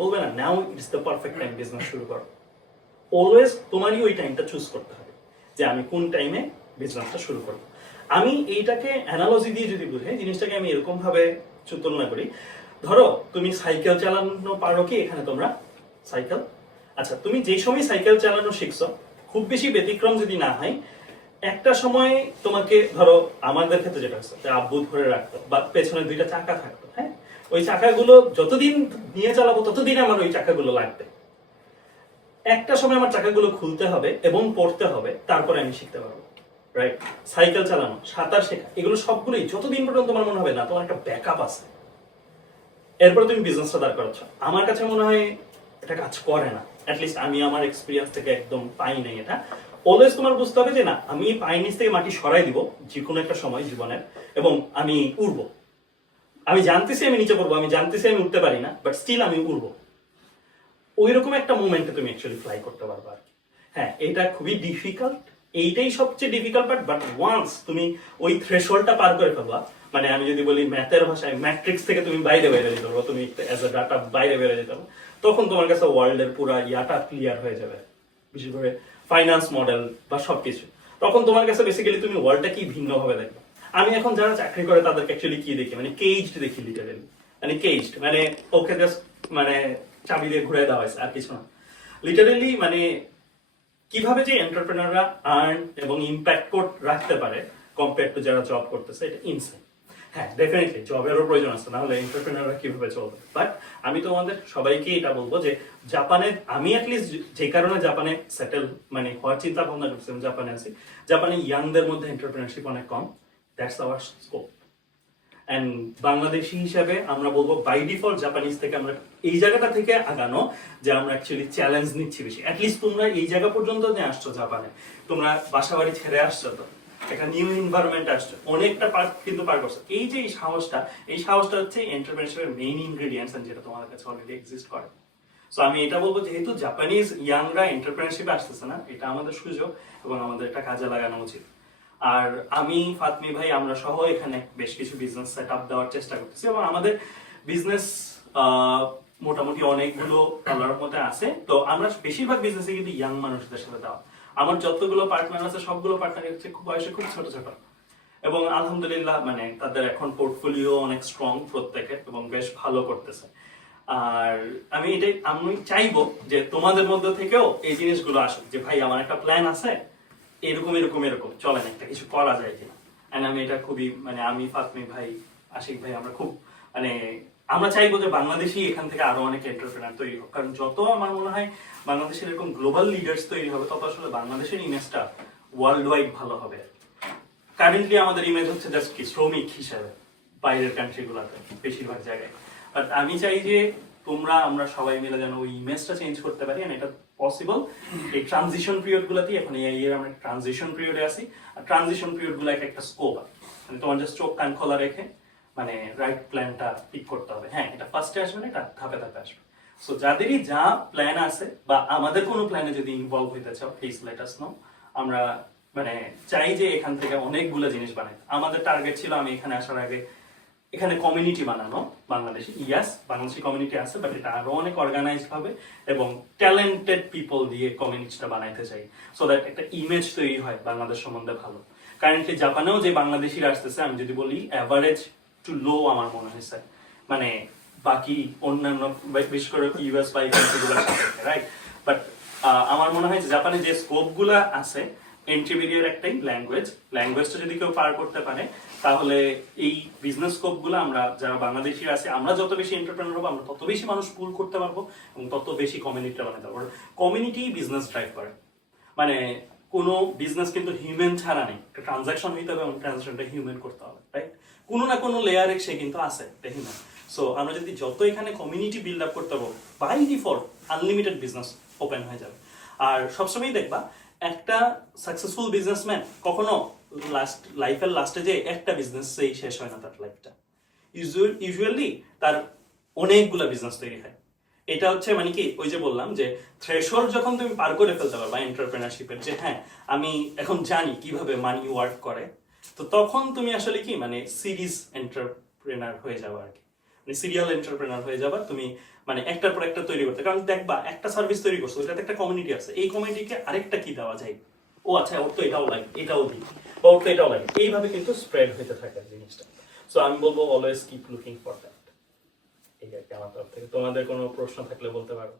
বলবে না now it's the perfect time business শুরু করো। অলওয়েজ তোমারই ওই টাইমটা চুজ করতে হবে, যে আমি কোন টাইমে বিজনেসটা শুরু করব। আমি এইটাকে অ্যানালজি দিয়ে যদি বুঝাই, জিনিসটাকে আমি এরকম ভাবে তুলনা করি, ধরো তুমি সাইকেল চালানো পারো কি, এখানে তোমরা সাইকেল আচ্ছা তুমি যে সময় সাইকেল চালানো শিখছো, খুব বেশি ব্যতিক্রম যদি না হয়, একটা সময় তোমাকে, ধরো আমাদের ক্ষেত্রে যেটা হচ্ছে আব্বু ধরে রাখতো, বা পেছনে দুইটা চাকা থাকতো হ্যাঁ? ওই চাকাগুলো যতদিন নিয়ে চালাবো, ততদিন আমার ওই চাকাগুলো লাগবে। একটা সময় আমার চাকাগুলো খুলতে হবে এবং পড়তে হবে, তারপরে আমি শিখতে পারব। রাইট সাইকেল চালানো, সাঁতার শেখা, এগুলো সবগুলোই যতদিন পর্যন্ত তোমার মনে হবে না, তোমার একটা ব্যাকআপ আছে। এরপরে তুমি বিজনেসটা দাঁড় করাচ্ছ। আমার কাছে মনে হয় এটা কাজ করে না। অ্যাটলিস্ট আমি আমার এক্সপিরিয়েন্স থেকে একদম পাই নাই এটা। অলওয়েজ তোমার বুঝতে হবে যে না, আমি পায়ের নিচ থেকে মাটি সরাই দিব যে কোনো একটা সময় জীবনের, এবং আমি উড়বো। আমি জানতেছি আমি নিচে পড়ব, আমি জানতেছি আমি উঠতে পারি না বাট স্টিল আমি উড়বো। ওই রকম একটা মোমেন্টে তুমি অ্যাকচুয়ালি ফ্লাই করতে পারবে আর। হ্যাঁ এটা খুবই ডিফিকাল্ট এইটাই সবচেয়ে ডিফিকাল্ট পার্ট বাট ওয়ান্স তুমি ওই থ্রেশহোল্ডটা পার করে ফেলবা মানে আমি যদি বলি ম্যাথের ভাষায় ম্যাট্রিক্স থেকে তুমি বাইরে বেরিয়ে যেতে পারব তুমি অ্যাজ এ ডাটা বাইরে বেরিয়ে যেতে পারব তখন তোমার কাছে ওয়ার্ল্ডের পুরো ইয়াটা ক্লিয়ার হয়ে যাবে, বিশেষ করে ফাইন্যান্স মডেল বা সবকিছু। তখন তোমার কাছে বেসিক্যালি তুমি ওয়ার্ল্ডটা কি ভিন্ন ভাবে দেখবে? আমি এখন যারা চাকরি করে তাদেরকে অ্যাকচুয়ালি কি দেখি? মানে কেজড দেখি লিটারেলি মানে কেজড মানে ওকে জাস্ট মানে চাবি দিয়ে ঘুরে দেওয়া হয়েছে, আর কিছু না। লিটারেলি মানে কীভাবে যে এন্টারপ্রেনাররা আর্ন এবং ইম্প্যাক্ট রাখতে পারে কম্পেয়ার টু যারা জব করতেছে, এটা ইনসাইন হ্যাঁ ডেফিনেটলি জবেরও প্রয়োজন আছে, নাহলে এন্টারপ্রেনাররা কীভাবে চলবে? বাট আমি তোমাদের সবাইকে এটা বলব যে জাপানে, আমি অ্যাটলিস্ট যে কারণে জাপানে সেটেল মানে হওয়ার চিন্তা ভাবনা করছিলাম জাপানে আছি, জাপানে ইয়াংদের মধ্যে এন্টারপ্রেনারশিপ অনেক কম। That's our scope and Bangladeshi হিসাবে আমরা বলব বাই ডিফল্ট জাপানিজ থেকে আমরা এই জায়গাটা থেকে আগানো যে আমরা অ্যাকচুয়ালি চ্যালেঞ্জ নিচ্ছি বেশি। অ্যাটলিস্ট তোমরা এই জায়গা পর্যন্ত যে আসছো জাপানে তোমরা বাসা বাড়ি ছেড়ে আসছো তো। একটা নিউ এনভায়রনমেন্ট আসছো। অনেকটা পার্ট কিন্তু পার করছ। এই যে এই সাহসটা এই সাহসটা হচ্ছে এন্টারপ্রেনারশিপের মেইন ইনগ্রেডিয়েন্টস যেটা তোমাদের কাছে অলরেডি এক্সিস্ট করে। সো আমি এটা বলব, যেহেতু জাপানিজ ইয়াংরা এন্টারপ্রেনারশিপে আসতেছে না, এটা আমাদের সুযোগ এবং আমাদের এটা কাজে লাগানো উচিত। আর আমি, ফাতমি ভাই, আমরা সহ এখানে বেশ কিছু বিজনেস সেট আপ দেওয়ার চেষ্টা করতেছি এবং আমাদের বিজনেস মোটামুটি অনেকগুলো ডলারের মধ্যে আছে। তো আমরা বেশিরভাগ বিজনেসে কিন্তু ইয়াং মানুষদের সাথে দেওয়া। আমার যতগুলো পার্টনার আছে, সবগুলো পার্টনার হচ্ছে খুব বয়সে খুব ছোট ছোট। এবং আলহামদুলিল্লাহ মানে তাদের এখন পোর্টফোলিও অনেক স্ট্রং প্রত্যেকের এবং বেশ ভালো করতেছে। আর আমি এটাই, আমি চাইব যে তোমাদের মধ্যে থেকেও এই জিনিসগুলো আসুক। যে ভাই, আমার একটা প্ল্যান আছে এরকম এরকম এরকম। চলেন, একটা কিছু করা যায় কিনা। এন্ড আমি এটা খুবই মানে আমি ফাতমি ভাই, আশিক ভাই, আমরা খুব মানে আমরা চাইব যে বাংলাদেশি এখান থেকে আরও অনেক এন্টারপ্রেনার তৈরি হোক। কারণ যত আমার মনে হয় বাংলাদেশের এরকম গ্লোবাল লিডার্স তৈরি হবে, তত আসলে বাংলাদেশের ইমেজটা ওয়ার্ল্ড ওয়াইড ভালো হবে কারেন্টলি আমাদের ইমেজ হচ্ছে জাস্ট কি, শ্রমিক হিসাবে, বাইরের কান্ট্রিগুলোতে বেশিরভাগ জায়গায়। বাট আমি চাই যে তোমরা, আমরা সবাই মিলে যেন ওই ইমেজটা চেঞ্জ করতে পারি এটা পসিবল এই ট্রানজিশন পিরিয়ড গুলাতেই এখন এই ইয়ার আমরা ট্রানজিশন পিরিয়ডে আছি। আর ট্রানজিশন পিরিয়ডগুলো এক একটা স্কোপ মানে তোমার জাস্ট চোখ, কান খোলা রেখে মানে রাইট প্ল্যানটা পিক করতে হবে। হ্যাঁ এটা ফার্স্টে আসবে না, এটা ধাপে ধাপে আসবে। সো যাদেরই যা প্ল্যান আছে, বা আমাদের কোনো প্ল্যানে যদি ইনভলভ হইতে চাও প্লিজ লেট আস নো আমরা মানে চাই যে এখান থেকে অনেকগুলো জিনিস বানাই। আমাদের টার্গেট ছিল আমি এখানে আসার আগে এখানে কমিউনিটি বানানো, বাংলাদেশে ইয়াস বাংলাদেশি কমিউনিটি আছে বাট এটা আরও অনেক অর্গানাইজ ভাবে এবং ট্যালেন্টেড পিপল দিয়ে কমিউনিটিটা বানাইতে চাই সো দ্যাট একটা ইমেজ তৈরি হয় বাংলাদেশ সম্বন্ধে ভালো। কারেন্টলি জাপানেও যে বাংলাদেশিরা আসতেছে, আমি যদি বলি অ্যাভারেজ টু লো আমার মনে হয়েছে মানে বাকি অন্যান্য, বিশেষ করে ইউএস বা রাইট বাট আমার মনে হয় জাপানে যে স্কোপগুলা আছে ইন্টারমিডিয়েট একটাই ল্যাঙ্গুয়েজ ল্যাঙ্গুয়েজটা যদি কেউ পার করতে পারে, তাহলে এই বিজনেস স্কোপগুলো আমরা, যারা বাংলাদেশি আছে, আমরা যত বেশি এন্টারপ্রেনার হব, আমরা তত বেশি মানুষ পুল করতে পারব এবং তত বেশি কমিউনিটি বানাতে পারব। কমিউনিটি বিজনেস ড্রাইভ করে। মানে কোনো বিজনেস কিন্তু হিউম্যান ছাড়া নেই। একটা ট্রানজাকশন হইতে হবে এবং ট্রানজাকশনটা হিউম্যান করতে হবে রাইট কোনো না কোনো লেয়ারে সে কিন্তু আছে হিউম্যান সো আমরা যদি যত এখানে কমিউনিটি বিল্ড আপ করতে পারব by default unlimited business open হয়ে যাবে। আর সবসময় দেখবা একটা সাকসেসফুল বিজনেসম্যান কখনো লাস্ট লাইফের লাস্টে যে একটা বিজনেসেই শেষ হয় না তার লাইফটা ইউজুয়ালি তার অনেকগুলো বিজনেস তৈরি হয়। এটা হচ্ছে মানে কি, ওই যে বললাম যে থ্রেশহোল্ড যখন তুমি পার করে ফেলতে পারবা এন্টারপ্রেনারশিপের যে হ্যাঁ আমি এখন জানি কীভাবে মানি ওয়ার্ক করে, তো তখন তুমি আসলে কি মানে সিরিজ এন্টারপ্রেনার হয়ে যাবে আর কি। মানে সিরিয়াল এন্টারপ্রেনার হয়ে যাবা, তুমি মানে একটার পর একটা তৈরি করতে। কারণ দেখবা, একটা সার্ভিস তৈরি করছ, ওইটাতে একটা কমিউনিটি আছে। এই কমিউনিটিকে আরেকটা কি দেওয়া যায়? ও আচ্ছা ওর তো এটাও লাগে, এটাও দিই, বা ওর তো এটাও লাগে। এইভাবে কিন্তু স্প্রেড হইতে থাকে জিনিসটা। সো আমি বলব always keep looking for that এই আর কি আমার তরফ থেকে। তোমাদের কোনো প্রশ্ন থাকলে বলতে পারো।